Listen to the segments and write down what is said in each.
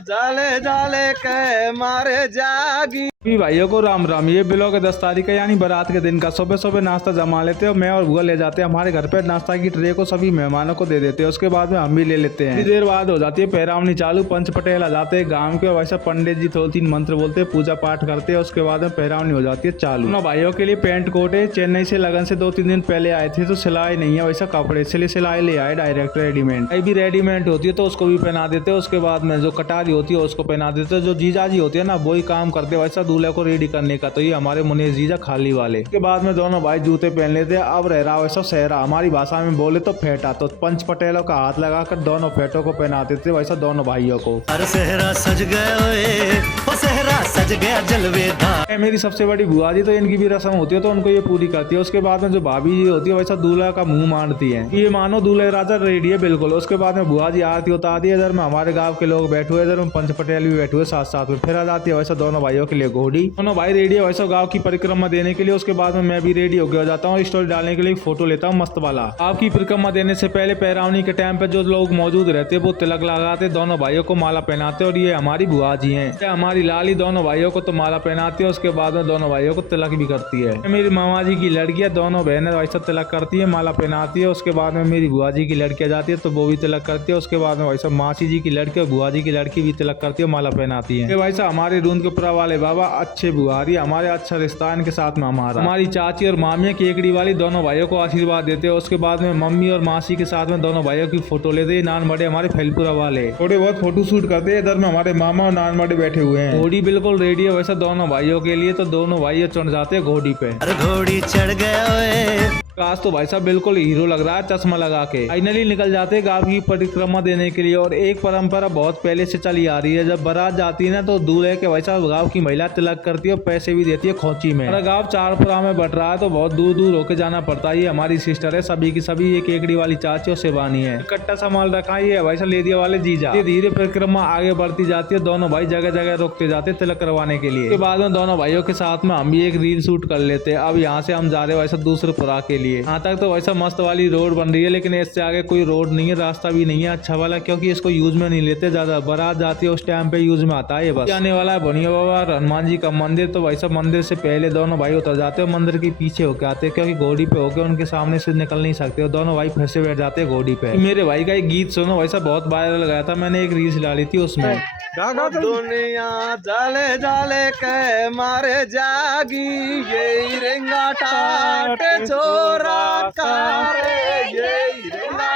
जाले जाले के मारे जागी। भाइयों को राम राम। ये ब्लॉग है 10 तारीख का यानी बारात के दिन का। सुबह सुबह नाश्ता जमा लेते हैं, मैं और बुआ ले जाते हैं हमारे घर पे नाश्ता की ट्रे को सभी मेहमानों को दे देते हैं। उसके बाद में हम भी ले लेते हैं। थोड़ी देर बाद हो जाती है पैरावनी चालू, पंच पटेल आ जाते हैं गाँव के, वैसा पंडित जी 2-3 मंत्र बोलते हैं, पूजा पाठ करते हैं। उसके बाद में पैरावनी हो जाती है चालू। दोनों भाइयों के लिए पेंट कोट है, चेन्नई से लगन से 2-3 दिन पहले आए थे, तो सिलाई नहीं है वैसा कपड़े, इसलिए सिलाई ले आए डायरेक्ट रेडीमेड। कहीं भी रेडीमेड होती है तो उसको भी पहना देते हैं। उसके बाद में जो कटारी होती है उसको पहना देते हैं। जो जीजाजी होती है ना वही काम करते वैसा दूल्हे को रेडी करने का। तो ये हमारे मुनीश जीजा खाली वाले। के बाद में दोनों भाई जूते पहन लेते हैं। अब रह रहा वैसा सहरा, हमारी भाषा में बोले तो फेटा। तो पंच पटेलों का हाथ लगाकर दोनों फेटों को पहनाते थे वैसा दोनों भाइयों को। अरे सहरा सज गया, सहरा सज गया जलवेदार। मेरी सबसे बड़ी बुआ जी, तो इनकी भी रस्म होती है तो उनको ये पूरी करती है। उसके बाद में जो भाभी जी होती है वैसा दूल्हा का मुंह मारती है, ये मानो दूल्हे राजा रेडी है बिल्कुल। उसके बाद में बुआ जी आरती उतारती है। इधर में हमारे गाँव के लोग बैठे हुए, इधर में पंच पटेल भी बैठे हुए साथ साथ में। फिर आ जाती है वैसा दोनों भाइयों के लिए घोड़ी। दोनों भाई रेडी है वैसा गाँव की परिक्रमा देने के लिए। उसके बाद में मैं भी रेडी होकर जाता हूँ, स्टोरी डालने के लिए फोटो लेता हूँ मस्त वाला। आपकी परिक्रमा देने से पहले पैरावनी के टाइम पे जो लोग मौजूद रहते हैं वो तिलक लगाते, दोनों भाइयों को माला पहनाते। और ये हमारी बुआ जी हैं, हमारी लाली दोनों भाइयों को तो माला पहनाती है। उसके बाद में दोनों भाइयों को तिलक भी करती है। मेरी मामा जी की लड़कियां दोनों बहनें वैसा तिलक करती है, माला पहनाती है। उसके बाद में मेरी बुआ जी की लड़कियां जाती है तो वो भी तिलक करती है। उसके बाद में वैसा मासी जी की लड़की और बुआ जी की लड़की भी तिलक करती है, माला पहनाती है। वैसा हमारे रूंदपुरा वाले बाबा अच्छे बुआरी, हमारे अच्छा रिश्ता इनके साथ में हमारा। हमारी चाची और मामिया केकड़ी वाली दोनों भाइयों को आशीर्वाद देते हैं। उसके बाद में मम्मी और मासी के साथ में दोनों भाइयों की फोटो लेते हैं। नान बड़े हमारे फैलपुरा वाले थोड़े बहुत फोटो शूट करते हैं। इधर में हमारे मामा और नान बड़े बैठे हुए हैं। घोड़ी बिल्कुल रेडी है वैसा दोनों भाइयों के लिए, तो दोनों भाई चढ़ जाते हैं घोड़ी पे। अरे घोड़ी चढ़ गया, आज तो भाई साहब बिल्कुल हीरो लग रहा है चश्मा लगा के। फाइनली निकल जाते हैं गाँव की परिक्रमा देने के लिए। और एक परंपरा बहुत पहले से चली आ रही है, जब बारात जाती है ना तो दूल्हे के वैसा गाँव की महिला तिलक करती है और पैसे भी देती है खोची में। अगर गाँव 4 पुरा में बट रहा है तो बहुत दूर दूर होके जाना पड़ता है। ये हमारी सिस्टर है सभी की सभी, ये केकड़ी वाली चाची और शिवानी है। इकट्ठा सामान रखा है ये वैसा ले दिया वाले जीजा। धीरे परिक्रमा आगे बढ़ती जाती है, दोनों भाई जगह जगह रुकते जाते तिलक करवाने के लिए। उसके बाद में दोनों भाइयों के साथ में हम भी एक रील शूट कर लेते हैं। अब यहाँ से हम जा रहे हैं वैसा दूसरे पुरा के लिए। यहाँ तक तो वैसा मस्त वाली रोड बन रही है, लेकिन इससे आगे कोई रोड नहीं है, रास्ता भी नहीं है अच्छा वाला, क्योंकि इसको यूज में नहीं लेते ज्यादा। बारात जाती है उस टाइम पे यूज में आता है। बस आने वाला है भनिया बाबा और हनुमान जी का मंदिर, तो वैसा मंदिर से पहले दोनों भाई उतर जाते हैं, मंदिर के पीछे होके आते हैं, क्योंकि घोड़ी पे होके उनके सामने से निकल नहीं सकते। दोनों भाई फिर से बैठ जाते हैं घोड़ी पे। मेरे भाई का एक गीत सुनो, वैसा बहुत वायरल गया था, मैंने एक रील्स डाली थी उसमें। दुनिया जाले जाले के मारे जागी, ये रेंगा टाट चोरा कारे, ये रेंगा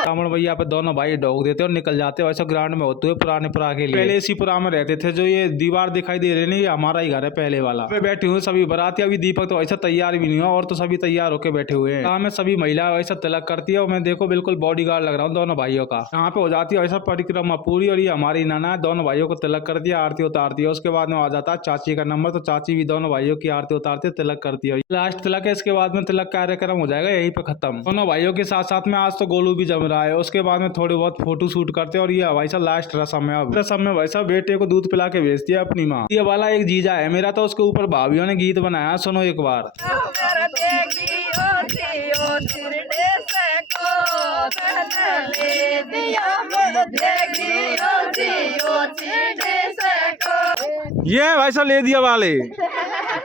रावण भैया पे दोनों भाई डोग देते और निकल जाते वैसा ग्राउंड में होते हुए पुराने पुरा के लिए। पहले इसी पुरा में रहते थे। जो ये दीवार दिखाई दे रही है, ये हमारा ही घर है पहले वाला। पे बैठे हुए सभी बाराती। अभी दीपक तो ऐसा तैयार भी नहीं हुआ, और तो सभी तैयार होके बैठे हुए हैं। यहाँ में सभी महिला वैसा तिलक करती है और मैं देखो बिल्कुल बॉडीगार्ड लग रहा हूँ दोनों भाइयों का। यहाँ पे हो जाती है वैसा परिक्रमा पूरी, और ये हमारी नाना दोनों भाइयों को तिलक करती है, आरती उतारती है। उसके बाद में आ जाता है चाची का नंबर, तो चाची भी दोनों भाइयों की आरती उतारती है, तिलक करती है। लास्ट तिलक है, इसके बाद में तिलक कार्यक्रम हो जाएगा यहीं पे खत्म। दोनों भाइयों के साथ साथ में आज तो गोलू भी जम रहा है। उसके बाद में थोड़े बहुत फोटो शूट करते हैं। और ये वैसा लास्ट रस्म है। अब रस्म में वैसा बेटे को दूध पिला के भेजती है अपनी माँ। ये वाला एक जीजा है मेरा, तो उसके ऊपर भाभीियों ने गीत बनाया, सुनो एक बार। ये वैसा ले दिया वाले।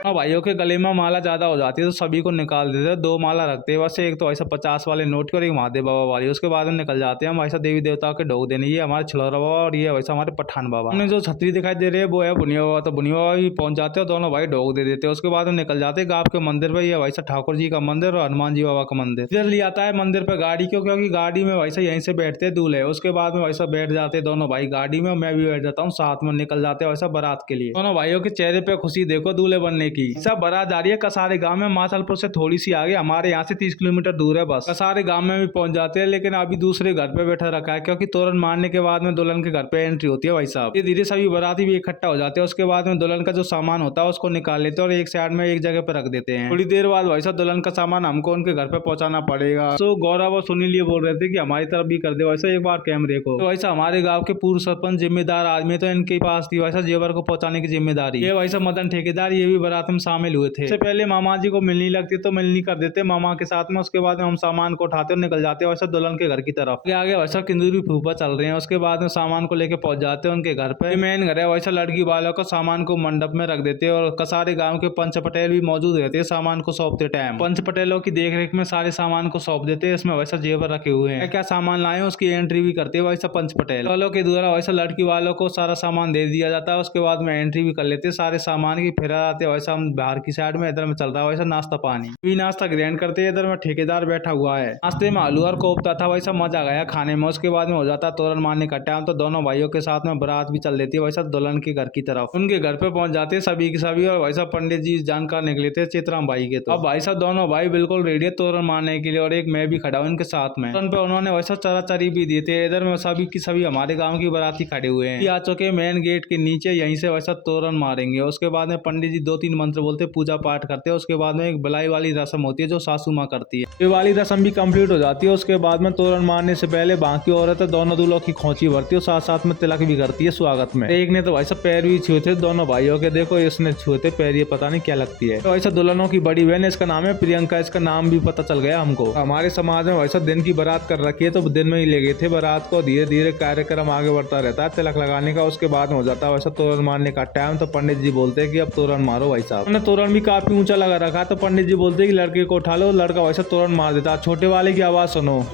भाइयों के गले में माला ज्यादा हो जाती है तो सभी को निकाल देते हैं, 2 माला रखते हैं बस। एक तो ऐसा 50 वाले नोट की और एक महादेव बाबा वाली। उसके बाद में निकल जाते हैं हम ऐसा देवी देवताओं के ढोक देने। ये हमारे छिलौरा बाबा और ये वैसा हमारे पठान बाबा। हमने जो छतरी दिखाई दे रही है वो है बुनिया बाबा, तो बुनिया बाबा भी पहुंच जाते हैं, दोनों भाई ढोक दे देते हैं। उसके बाद में निकल जाते हैं गाँव के मंदिर पे। ये वैसा ठाकुर जी का मंदिर और हनुमान जी बाबा का मंदिर। इधर ले आता है मंदिर पे गाड़ी क्यों, क्योंकि गाड़ी में वैसा यहीं से बैठते दूल्हे। उसके बाद में वैसा बैठ जाते हैं दोनों भाई गाड़ी में, मैं भी बैठ जाता हूँ साथ में। निकल जाते हैं वैसा बारात के लिए। दोनों भाइयों के चेहरे पे खुशी देखो दूल्हे बनने की। सब बारात जा रही है कसारे गांव में, मासलपुर से थोड़ी सी आगे, हमारे यहाँ से 30 किलोमीटर दूर है बस। कसारे गांव में भी पहुंच जाते हैं, लेकिन अभी दूसरे घर पे बैठा रखा है, क्योंकि तोरण मारने के बाद में दुल्हन के घर पे एंट्री होती है भाई साहब। धीरे धीरे सभी बाराती भी इकट्ठा हो जाते हैं। उसके बाद में दुल्हन का जो सामान होता है उसको निकाल लेते हैं और एक साइड में एक जगह पे रख देते हैं। थोड़ी देर बाद भाई साहब दुल्हन का सामान हमको उनके घर पे पहुंचाना पड़ेगा। तो गौरव और सुनील ये बोल रहे थे कि हमारी तरफ भी कर दे वैसा एक बार कैमरे को। तो वैसा हमारे गाँव के पूर्व सरपंच जिम्मेदार आदमी, तो इनके पास थी वैसा जेवर को पहुंचाने की जिम्मेदारी। ये वैसा मदन ठेकेदार ये भी बारात साथ हम शामिल हुए थे। इससे पहले मामा जी को मिलनी लगती तो मिलनी कर देते मामा के साथ में, उसके बाद में हम सामान को उठाते और निकल जाते वैसा दुल्हन के घर की तरफ। आगे वैसा किंदूरी फूफा चल रहे हैं, उसके बाद में सामान को लेके पहुंच जाते हैं उनके घर पे। मेन घर है वैसा, लड़की वालों को सामान को मंडप में रख देते और सारे गाँव के पंच पटेल भी मौजूद रहते हैं सामान को सौंपते टाइम। पंच पटेलों की देखरेख में सारे सामान को सौंप देते हैं। इसमें वैसा जेवर रखे हुए हैं, क्या सामान लाए उसकी एंट्री भी करते हैं वैसा पंच पटेल वालों के द्वारा। वैसा लड़की वालों को सारा सामान दे दिया जाता है, उसके बाद में एंट्री भी कर लेते सारे सामान की, फिर आते वैसा हम बाहर की साइड में। इधर में चल रहा है वैसा नाश्ता पानी, भी नाश्ता ग्रहण करते हैं। इधर में ठेकेदार बैठा हुआ है, नाश्ते में आलू और कोफ्ता था, वैसा मजा गया खाने में। उसके बाद में हो जाता तोरण मारने का टाइम, तो दोनों भाइयों के साथ में बारात भी चल देती है वैसा दुल्हन के घर की तरफ। उनके घर पे पहुंच जाते सभी के सभी, और वैसा पंडित जी जानकार निकले थे चित्राम भाई के। तो अब भाई साहब दोनों भाई बिल्कुल रेडी है तोरण मारने के लिए, और एक मैं भी खड़ा हूँ इनके साथ में। उन पे उन्होंने वैसा चराचरी भी दी थे। इधर में सभी की सभी हमारे गांव की बाराती खड़े हुए हैं, आ चुके मेन गेट के नीचे, यहीं से वैसा तोरण मारेंगे। उसके बाद में पंडित जी 2-3 मंत्र बोलते, पूजा पाठ करते हैं। उसके बाद में एक बिलाई वाली रस्म होती है जो सासू माँ करती है, ये वाली रस्म भी कंप्लीट हो जाती है। उसके बाद में तोरण मारने से पहले बाकी औरतें दोनों दूल्हों की खोंची भरती है, साथ साथ में तिलक भी करती है स्वागत में। एक ने तो वैसा पैर भी छुए थे दोनों भाइयों के, देखो इसने छुए थे पैर, ये पता नहीं क्या लगती है। तो वैसा दुल्हनों की बड़ी बहन, इसका नाम है प्रियंका, इसका नाम भी पता चल गया हमको। हमारे समाज में वैसा दिन की बारात कर रखी है, तो दिन में ही ले गए थे बारात को। धीरे धीरे कार्यक्रम आगे बढ़ता रहता है तिलक लगाने का। उसके बाद में हो जाता है वैसा तोरण मारने का टाइम, तो पंडित जी बोलते हैं कि अब तोरण मारो भाई साहब। उन्होंने तोरण भी काफी ऊंचा लगा रखा है, तो पंडित जी बोलते हैं कि लड़के को उठा लो, लड़का वैसा तोरण मार देता। छोटे वाले की आवाज सुनो।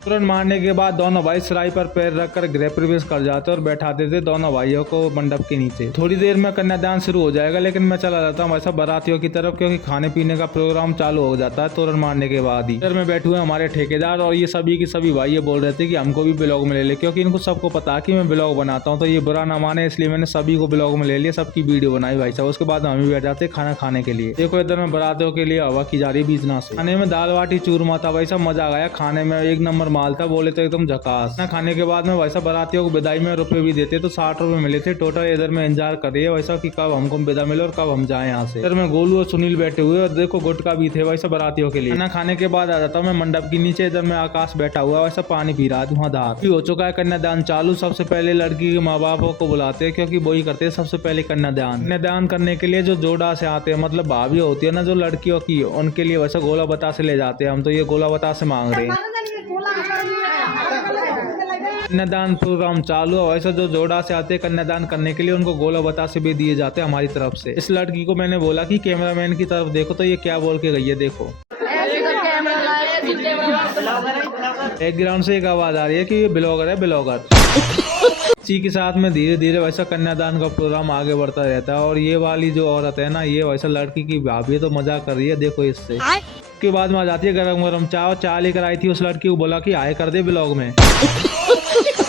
तुरंत मारने के बाद दोनों भाई सराय पर पैर रखकर गृह प्रवेश कर जाते और बैठा देते दोनों भाइयों को मंडप के नीचे। थोड़ी देर में कन्यादान शुरू हो जाएगा, लेकिन मैं चला जाता हूँ वैसा बारातियों की तरफ, क्योंकि खाने पीने का प्रोग्राम चालू हो जाता है तोरण मारने के बाद ही। इधर में बैठे हुए हमारे ठेकेदार, और ये सभी के सभी भाई ये बोल रहे थे कि हमको भी ब्लॉग में ले ले, क्योंकि इनको सबको पता है कि मैं ब्लॉग बनाता हूँ, तो ये बुरा ना माने, इसलिए मैंने सभी को ब्लॉग में ले लिया, सबकी वीडियो बनाई भाई साहब। उसके बाद हम भी बैठ जाते खाना खाने के लिए। देखो इधर में बारातियों के लिए हवा की जा रही बीजना से। खाने में दाल बाटी चूरमा था वैसा, मजा आ गया खाने में, एक नंबर माल था, बोले तो एकदम झकास। खाने के बाद में वैसा बारातियों को विदाई में रुपए भी देते, तो 60 रुपए मिले थे टोटल। इधर में इंतजार कर रही है वैसा कि कब हमको विदा मिले और कब हम जाए यहाँ से। इधर में गोलू और सुनील बैठे हुए, और देखो गुटका भी थे वैसा बारातियों के लिए। खाना खाने के बाद आ जाता हूँ मैं मंडप के नीचे। इधर में आकाश बैठा हुआ वैसा पानी पी रहा है, धार हो चुका है। कन्यादान चालू। सबसे पहले लड़की के माँ बाप को बुलाते हैं, क्योंकि वही करते हैं सबसे पहले कन्यादान। कन्यादान करने के लिए जो जोड़ा से आते हैं, मतलब भाभी होती है ना जो लड़कियों की, उनके लिए वैसा गोला बतासे ले जाते हैं हम, तो ये गोला बतासे मांग रहे हैं। कन्यादान प्रोग्राम चालू है वैसा, जो जोड़ा से आते हैं कन्यादान करने के लिए उनको गोला बतासे भी दिए जाते हैं हमारी तरफ से। इस लड़की को मैंने बोला कि कैमरामैन की तरफ देखो, तो ये क्या बोल के गई है, देखो बैकग्राउंड से एक आवाज आ रही है कि ये ब्लॉगर है, ब्लॉगर। इसी के साथ में धीरे धीरे वैसा कन्यादान का प्रोग्राम आगे बढ़ता रहता है। और ये वाली जो औरत है ना, ये वैसा लड़की की भाभी है, तो मजाक कर रही है, देखो इससे। के बाद में आ जाती है गरम गरम चाय लेकर आई थी उस लड़की को, बोला कि आए कर दे ब्लॉग में।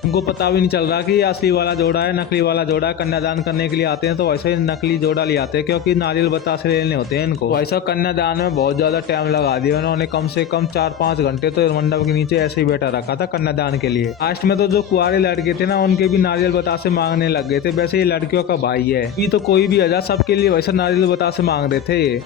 उनको पता भी नहीं चल रहा कि ये असली वाला जोड़ा है नकली वाला जोड़ा है। कन्यादान करने के लिए आते हैं तो वैसे नकली जोड़ा ले आते हैं, क्योंकि नारियल बतासे लेने होते हैं इनको। वैसा कन्यादान में बहुत ज्यादा टाइम लगा दिया उन्होंने, कम से कम 4-5 घंटे तो मंडप के नीचे ऐसे ही बैठा रखा था कन्यादान के लिए। लास्ट में तो जो कुंवारे लड़के थे ना, उनके भी नारियल बतासे मांगने लग गए थे। वैसे ये लड़कियों का भाई है, ये तो कोई भी आ सबके लिए वैसा नारियल बतासे मांग रहे थे ये।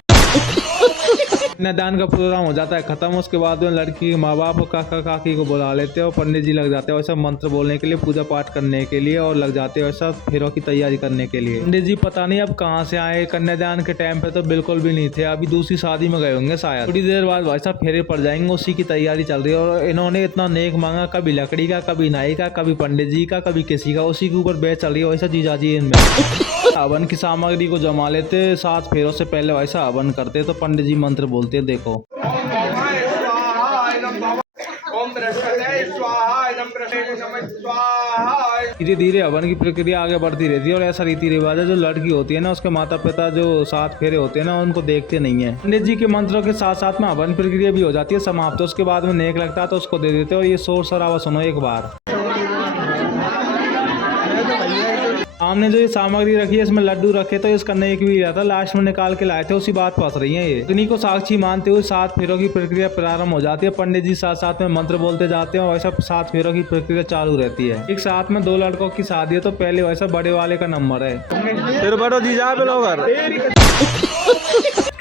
कन्यादान का प्रोग्राम हो जाता है खत्म। उसके बाद में लड़की के माँ बाप काका काकी को बुला लेते हैं, और पंडित जी लग जाते हैं वैसा मंत्र बोलने के लिए, पूजा पाठ करने के लिए, और लग जाते हैं वैसा फेरों की तैयारी करने के लिए। पंडित जी पता नहीं अब कहाँ से आए, कन्यादान के टाइम पे तो बिल्कुल भी नहीं थे, अभी दूसरी शादी में गए होंगे शायद। थोड़ी देर बाद वैसा फेरे पड़ जाएंगे, उसी की तैयारी चल रही है। और इन्होंने इतना नेक मांगा, कभी लकड़ी का, कभी नाई का, कभी पंडित जी का, कभी किसी का, उसी के ऊपर बैच चल रही है वैसा जीजाजी इनमें। हवन की सामग्री को जमा लेते, 7 फेरों से पहले वैसा हवन करते, तो पंडित जी मंत्र बोलते, देखो धीरे धीरे हवन की प्रक्रिया आगे बढ़ती रहती है। और ऐसा रीति रिवाज है, जो लड़की होती है ना उसके माता पिता जो 7 फेरे होते हैं ना, उनको देखते नहीं है। पंडित जी के मंत्रों के साथ साथ में हवन प्रक्रिया भी हो जाती है समाप्त। तो उसके बाद में नेक लगता है तो उसको दे देते हैं। और ये शोर शराबा सुनो एक बार। सामने जो ये सामग्री रखी है, इसमें लड्डू रखे, तो इसका नेक भी लिया था, लास्ट में निकाल के लाए थे, उसी बात फंस रही हैं ये। अग्नि को साक्षी मानते हुए 7 फेरों की प्रक्रिया प्रारंभ हो जाती है। पंडित जी साथ साथ में मंत्र बोलते जाते हैं, और वैसा 7 फेरों की प्रक्रिया चालू रहती है। एक साथ में 2 लड़कों की शादी है, तो पहले वैसा बड़े वाले का नंबर है, फिर बड़ो जी जा ब्लॉगर।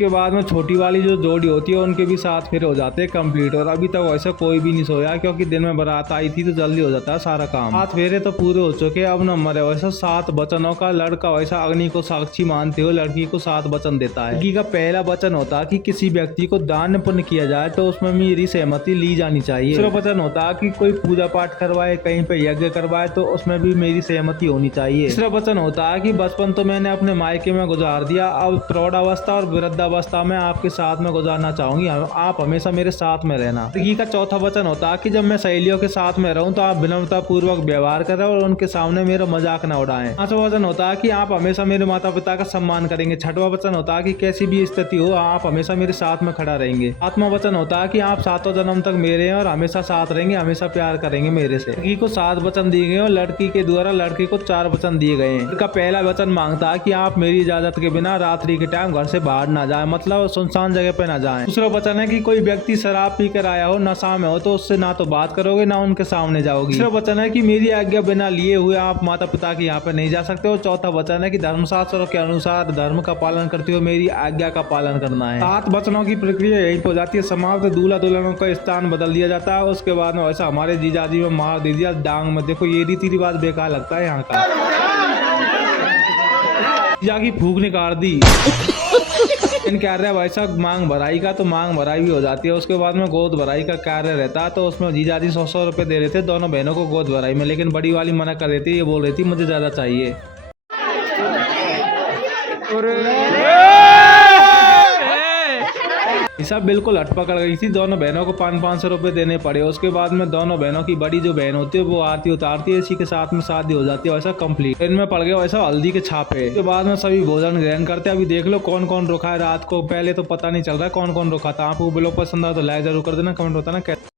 इसके बाद में छोटी वाली जो जोड़ी होती है उनके भी 7 फेरे हो जाते हैं कंप्लीट। और अभी तक वैसा कोई भी नहीं सोया क्योंकि दिन में बारात आई थी तो जल्दी हो जाता है सारा काम। 7 फेरे तो पूरे हो चुके। अब नंबर है वैसा 7 वचनों का। लड़का वैसा अग्नि को साक्षी मानते हुए लड़की को 7 वचन देता है। लड़की का पहला वचन होता है कि किसी व्यक्ति को दान पुण्य किया जाए तो उसमें मेरी सहमति ली जानी चाहिए। दूसरा वचन होता है कि कोई पूजा पाठ करवाए, कहीं पे यज्ञ करवाए तो उसमें भी मेरी सहमति होनी चाहिए। तीसरा वचन होता है कि बचपन तो मैंने अपने मायके में गुजार दिया, अब प्रौढ़ावस्था और वृद्धावस्था में आपके साथ में गुजारना चाहूंगी, आप हमेशा मेरे साथ में रहना। लड़की का चौथा वचन होता है कि जब मैं सहेलियों के साथ में रहूं तो आप विनम्रता पूर्वक व्यवहार करें और उनके सामने मेरा मजाक न उड़ाएं। पांचवा वचन होता है कि आप हमेशा मेरे माता पिता का सम्मान करेंगे। छठवां वचन होता है कि कैसी भी स्थिति हो आप हमेशा मेरे साथ में खड़ा रहेंगे। सातवां वचन होता है कि आप 7 जन्म तक मेरे हैं और हमेशा साथ रहेंगे, हमेशा प्यार करेंगे मेरे से। लड़की को 7 वचन दिए गए और लड़की के द्वारा लड़के को 4 वचन दिए गए हैं। लड़का पहला वचन मांगता है कि आप मेरी इजाजत के बिना रात्रि के टाइम घर से बाहर ना जाए, मतलब सुनसान जगह पे ना जाए। दूसरा वचन है कि कोई व्यक्ति शराब पी कर आया हो, नशा में हो तो उससे ना तो बात करोगे ना उनके सामने जाओगी। तीसरा वचन है कि मेरी आज्ञा बिना लिए हुए आप माता पिता के यहाँ पे नहीं जा सकते। और चौथा वचन है कि धर्मशास्त्रों के अनुसार धर्म का पालन करते हुए मेरी आज्ञा का पालन करना है। 7 वचनों की प्रक्रिया यही हो जाती है समाप्त। दूल्हा दुल्हनों का स्थान बदल दिया जाता है। उसके बाद में वैसा हमारे जीजाजी में मार दे दिया डांग में। देखो ये रीति रिवाज बेकार लगता है यहाँ का। जीजा की फूक निकाल दी। कार्य वैसा मांग भराई का तो मांग भराई भी हो जाती है। उसके बाद में गोद भराई का कार्य रहता है तो उसमें जीजाजी 100 रुपए दे रहे थे दोनों बहनों को गोद भराई में, लेकिन बड़ी वाली मना कर रही थी, ये बोल रही थी मुझे ज्यादा चाहिए। सब बिल्कुल हट पकड़ गई थी। दोनों बहनों को 500 रुपए देने पड़े। उसके बाद में दोनों बहनों की बड़ी जो बहन होती है वो आरती उतारती है, इसी के साथ में शादी हो जाती है वैसा कंप्लीट। इनमें पड़ गया वैसा हल्दी के छापे। उसके बाद में सभी भोजन ग्रहण करते हैं। अभी देख लो कौन कौन रुका है रात को, पहले तो पता नहीं चल रहा है कौन कौन रुका था। आपको ब्लॉग पसंद आया तो लाइक जरूर कर देना, कमेंट बताना।